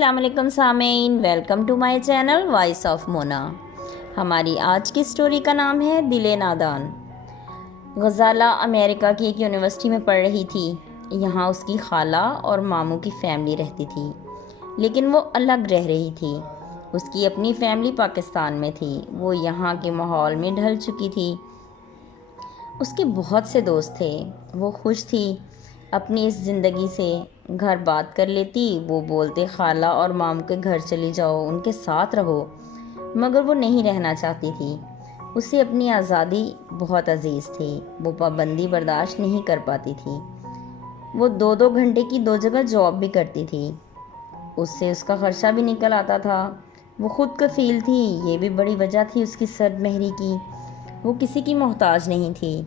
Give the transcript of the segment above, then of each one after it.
السلام علیکم سامعین، welcome to my channel voice of Mona. ہماری آج کی سٹوری کا نام ہے دل نادان۔ غزالہ امریکہ کی ایک یونیورسٹی میں پڑھ رہی تھی۔ یہاں اس کی خالہ اور ماموں کی فیملی رہتی تھی، لیکن وہ الگ رہ رہی تھی۔ اس کی اپنی فیملی پاکستان میں تھی۔ وہ یہاں کے ماحول میں ڈھل چکی تھی۔ اس کے بہت سے دوست تھے۔ وہ خوش تھی اپنی اس زندگی سے۔ گھر بات کر لیتی، وہ بولتے خالہ اور ماموں کے گھر چلی جاؤ، ان کے ساتھ رہو، مگر وہ نہیں رہنا چاہتی تھی۔ اسے اپنی آزادی بہت عزیز تھی۔ وہ پابندی برداشت نہیں کر پاتی تھی۔ وہ 2 گھنٹے کی 2 جگہ جاب بھی کرتی تھی۔ اس سے اس کا خرچہ بھی نکل آتا تھا۔ وہ خود کفیل تھی، یہ بھی بڑی وجہ تھی اس کی سرد مہری کی۔ وہ کسی کی محتاج نہیں تھی۔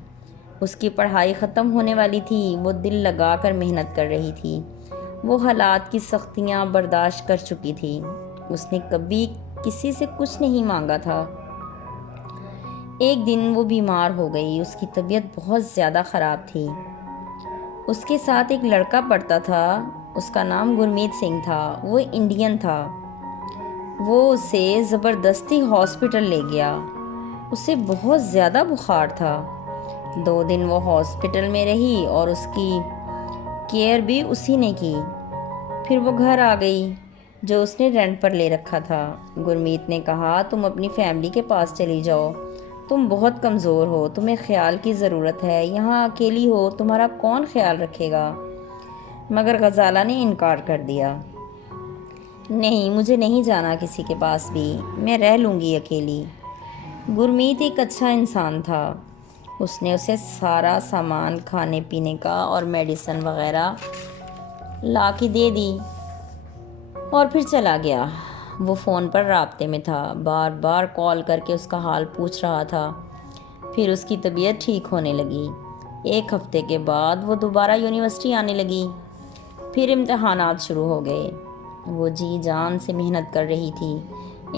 اس کی پڑھائی ختم ہونے والی تھی۔ وہ دل لگا کر محنت کر رہی تھی۔ وہ حالات کی سختیاں برداشت کر چکی تھی۔ اس نے کبھی کسی سے کچھ نہیں مانگا تھا۔ ایک دن وہ بیمار ہو گئی۔ اس کی طبیعت بہت زیادہ خراب تھی۔ اس کے ساتھ ایک لڑکا پڑھتا تھا، اس کا نام گرمیت سنگھ تھا۔ وہ انڈین تھا۔ وہ اسے زبردستی ہاسپٹل لے گیا۔ اسے بہت زیادہ بخار تھا۔ 2 دن وہ ہاسپٹل میں رہی اور اس کی کیئر بھی اسی نے کی۔ پھر وہ گھر آ گئی جو اس نے رینٹ پر لے رکھا تھا۔ گرمیت نے کہا، تم اپنی فیملی کے پاس چلی جاؤ، تم بہت کمزور ہو، تمہیں خیال کی ضرورت ہے، یہاں اکیلی ہو، تمہارا کون خیال رکھے گا؟ مگر غزالہ نے انکار کر دیا۔ نہیں، مجھے نہیں جانا کسی کے پاس بھی، میں رہ لوں گی اکیلی۔ گرمیت ایک اچھا انسان تھا۔ اس نے اسے سارا سامان کھانے پینے کا اور میڈیسن وغیرہ لا کے دے دی اور پھر چلا گیا۔ وہ فون پر رابطے میں تھا، بار بار کال کر کے اس کا حال پوچھ رہا تھا۔ پھر اس کی طبیعت ٹھیک ہونے لگی۔ 1 ہفتے کے بعد وہ دوبارہ یونیورسٹی آنے لگی۔ پھر امتحانات شروع ہو گئے۔ وہ جی جان سے محنت کر رہی تھی۔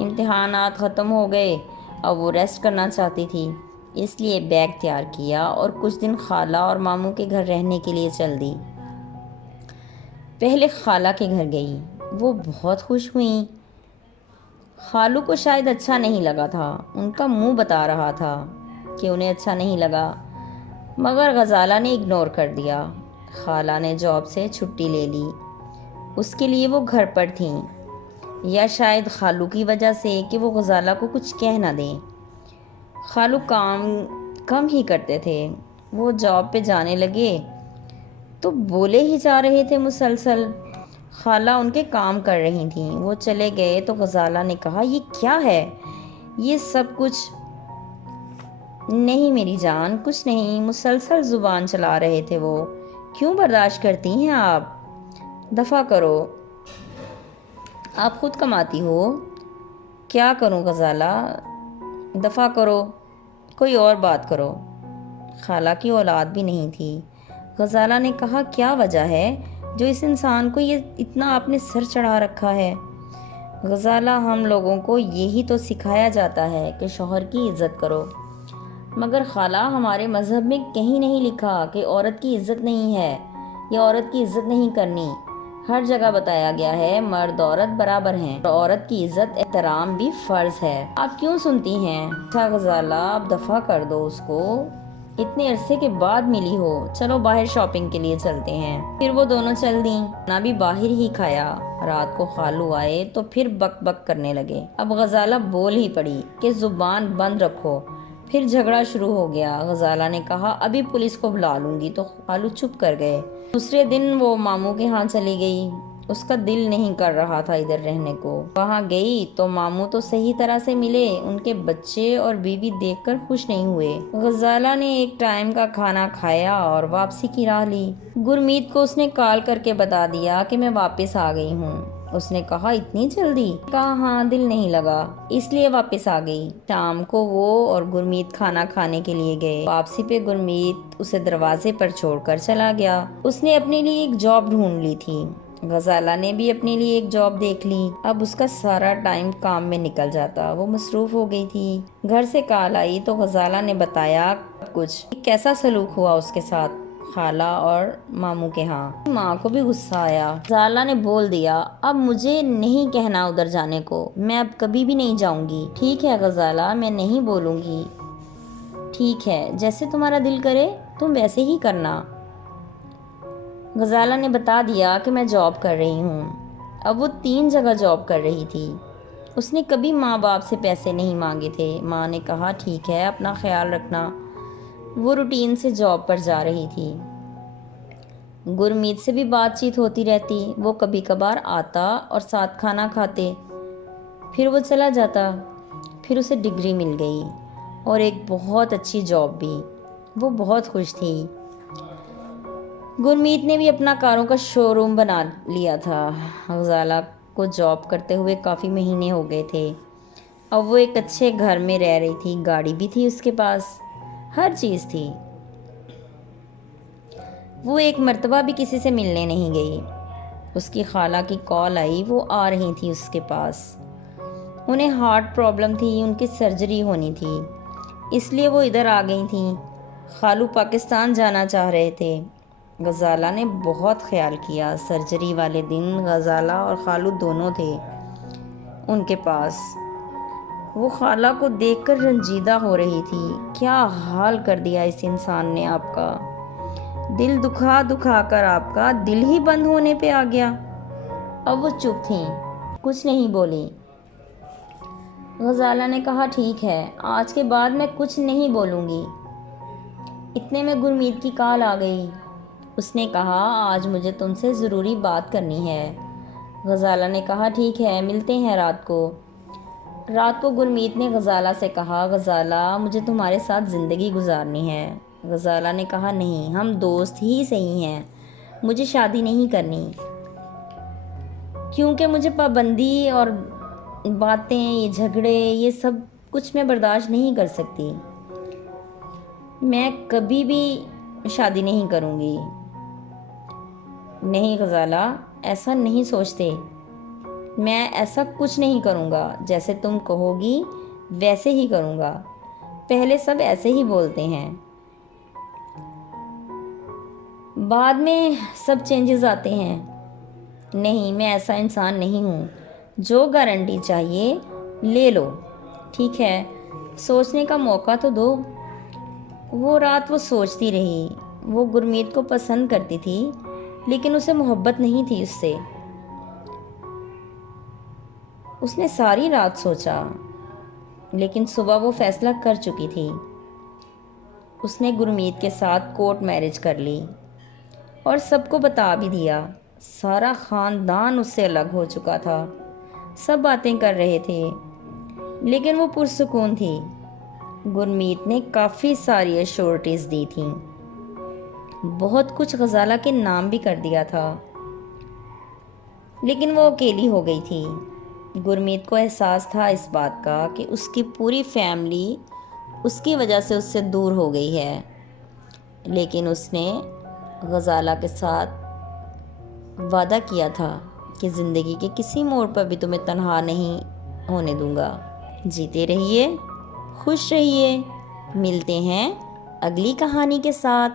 امتحانات ختم ہو گئے، اب وہ ریسٹ کرنا چاہتی تھی، اس لیے بیگ تیار کیا اور کچھ دن خالہ اور ماموں کے گھر رہنے کے لیے چل دی۔ پہلے خالہ کے گھر گئی۔ وہ بہت خوش ہوئیں۔ خالو کو شاید اچھا نہیں لگا تھا، ان کا منہ بتا رہا تھا کہ انہیں اچھا نہیں لگا، مگر غزالہ نے اگنور کر دیا۔ خالہ نے جاب سے چھٹی لے لی۔ اس کے لیے وہ گھر پر تھیں، یا شاید خالو کی وجہ سے کہ وہ غزالہ کو کچھ کہہ نہ دیں۔ خالو کام کم ہی کرتے تھے۔ وہ جاب پہ جانے لگے تو بولے ہی جا رہے تھے مسلسل۔ خالہ ان کے کام کر رہی تھیں۔ وہ چلے گئے تو غزالہ نے کہا، یہ کیا ہے یہ سب کچھ؟ نہیں میری جان، کچھ نہیں، مسلسل زبان چلا رہے تھے وہ۔ کیوں برداشت کرتی ہیں آپ؟ دفع کرو، آپ خود کماتی ہو۔ کیا کروں غزالہ؟ دفع کرو، کوئی اور بات کرو۔ خالہ کی اولاد بھی نہیں تھی۔ غزالہ نے کہا، کیا وجہ ہے جو اس انسان کو یہ اتنا آپ نے سر چڑھا رکھا ہے؟ غزالہ، ہم لوگوں کو یہی تو سکھایا جاتا ہے کہ شوہر کی عزت کرو، مگر خالہ ہمارے مذہب میں کہیں نہیں لکھا کہ عورت کی عزت نہیں ہے یا عورت کی عزت نہیں کرنی۔ ہر جگہ بتایا گیا ہے مرد عورت برابر ہیں اور عورت کی عزت احترام بھی فرض ہے۔ آپ کیوں سنتی ہیں؟ اچھا غزالہ، آپ دفع کر دو اس کو، اتنے عرصے کے بعد ملی ہو، چلو باہر شاپنگ کے لیے چلتے ہیں۔ پھر وہ دونوں چل دیں۔ کھانا بھی باہر ہی کھایا۔ رات کو خالو آئے تو پھر بک بک کرنے لگے۔ اب غزالہ بول ہی پڑی کہ زبان بند رکھو۔ پھر جھگڑا شروع ہو گیا۔ غزالہ نے کہا، ابھی پولیس کو بلا لوں گی، تو خالو چپ کر گئے۔ دوسرے دن وہ ماموں کے ہاں چلی گئی۔ اس کا دل نہیں کر رہا تھا ادھر رہنے کو۔ وہاں گئی تو ماموں تو صحیح طرح سے ملے، ان کے بچے اور بیوی دیکھ کر خوش نہیں ہوئے۔ غزالہ نے ایک ٹائم کا کھانا کھایا اور واپسی کی راہ لی۔ گرمیت کو اس نے کال کر کے بتا دیا کہ میں واپس آ گئی ہوں۔ اس نے کہا، اتنی جلدی؟ کہا، ہاں، دل نہیں لگا اس لیے واپس آ گئی۔ شام کو وہ اور گرمیت کھانا کھانے کے لیے گئے۔ واپسی پہ گرمیت اسے دروازے پر چھوڑ کر چلا گیا۔ اس نے اپنے لیے ایک جاب ڈھونڈ لی تھی۔ غزالہ نے بھی اپنے لیے ایک جاب دیکھ لی۔ اب اس کا سارا ٹائم کام میں نکل جاتا۔ وہ مصروف ہو گئی تھی۔ گھر سے کال آئی تو غزالہ نے بتایا کچھ، کیسا سلوک ہوا اس کے ساتھ۔ خالہ اور ماموں کے ہاں۔ ماں کو بھی غصہ آیا۔ غزالہ نے بول دیا، اب مجھے نہیں کہنا ادھر جانے کو، میں اب کبھی بھی نہیں جاؤں گی۔ ٹھیک ہے غزالہ، میں نہیں بولوں گی۔ ٹھیک ہے، جیسے تمہارا دل کرے تم ویسے ہی کرنا۔ غزالہ نے بتا دیا کہ میں جاب کر رہی ہوں۔ اب وہ 3 جگہ جاب کر رہی تھی۔ اس نے کبھی ماں باپ سے پیسے نہیں مانگے تھے۔ ماں نے کہا ٹھیک ہے، اپنا خیال رکھنا۔ وہ روٹین سے جاب پر جا رہی تھی۔ گرمیت سے بھی بات چیت ہوتی رہتی۔ وہ کبھی کبھار آتا اور ساتھ کھانا کھاتے، پھر وہ چلا جاتا۔ پھر اسے ڈگری مل گئی اور ایک بہت اچھی جاب بھی۔ وہ بہت خوش تھی۔ گرمیت نے بھی اپنا کاروں کا شو روم بنا لیا تھا۔ غزالہ کو جاب کرتے ہوئے کافی مہینے ہو گئے تھے۔ اب وہ ایک اچھے گھر میں رہ رہی تھی، گاڑی بھی تھی اس کے پاس، ہر چیز تھی۔ وہ ایک مرتبہ بھی کسی سے ملنے نہیں گئی۔ اس کی خالہ کی کال آئی، وہ آ رہی تھی اس کے پاس۔ انہیں ہارٹ پرابلم تھی، ان کی سرجری ہونی تھی، اس لیے وہ ادھر آ گئی تھیں۔ خالو پاکستان جانا چاہ رہے تھے۔ غزالہ نے بہت خیال کیا۔ سرجری والے دن غزالہ اور خالو دونوں تھے ان کے پاس۔ وہ خالہ کو دیکھ کر رنجیدہ ہو رہی تھی۔ کیا حال کر دیا اس انسان نے آپ کا، دل دکھا دکھا کر آپ کا دل ہی بند ہونے پہ آ گیا۔ اب وہ چپ تھیں، کچھ نہیں بولی۔ غزالہ نے کہا ٹھیک ہے، آج کے بعد میں کچھ نہیں بولوں گی۔ اتنے میں گرمیت کی کال آ گئی۔ اس نے کہا آج مجھے تم سے ضروری بات کرنی ہے۔ غزالہ نے کہا ٹھیک ہے، ملتے ہیں رات کو۔ رات کو گرمیت نے غزالہ سے کہا غزالہ مجھے تمہارے ساتھ زندگی گزارنی ہے۔ غزالہ نے کہا نہیں، ہم دوست ہی صحیح ہیں، مجھے شادی نہیں کرنی، کیونکہ مجھے پابندی اور باتیں، یہ جھگڑے، یہ سب کچھ میں برداشت نہیں کر سکتی۔ میں کبھی بھی شادی نہیں کروں گی۔ نہیں غزالہ، ایسا نہیں سوچتے، میں ایسا کچھ نہیں کروں گا، جیسے تم کہو گی ویسے ہی کروں گا۔ پہلے سب ایسے ہی بولتے ہیں، بعد میں سب چینجز آتے ہیں۔ نہیں، میں ایسا انسان نہیں ہوں۔ جو گارنٹی چاہیے لے لو، ٹھیک ہے، سوچنے کا موقع تو دو۔ وہ رات وہ سوچتی رہی۔ وہ گرمیت کو پسند کرتی تھی، لیکن اسے محبت نہیں تھی اس سے۔ اس نے ساری رات سوچا، لیکن صبح وہ فیصلہ کر چکی تھی۔ اس نے گرمیت کے ساتھ کورٹ میرج کر لی اور سب کو بتا بھی دیا۔ سارا خاندان اس سے الگ ہو چکا تھا، سب باتیں کر رہے تھے، لیکن وہ پرسکون تھی۔ گرمیت نے کافی ساری ایشورٹیز دی تھیں، بہت کچھ غزالہ کے نام بھی کر دیا تھا، لیکن وہ اکیلی ہو گئی تھی۔ گرمیت کو احساس تھا اس بات کا کہ اس کی پوری فیملی اس کی وجہ سے اس سے دور ہو گئی ہے، لیکن اس نے غزالہ کے ساتھ وعدہ کیا تھا کہ زندگی کے کسی موڑ پر بھی تمہیں تنہا نہیں ہونے دوں گا۔ جیتے رہیے، خوش رہیے۔ ملتے ہیں اگلی کہانی کے ساتھ۔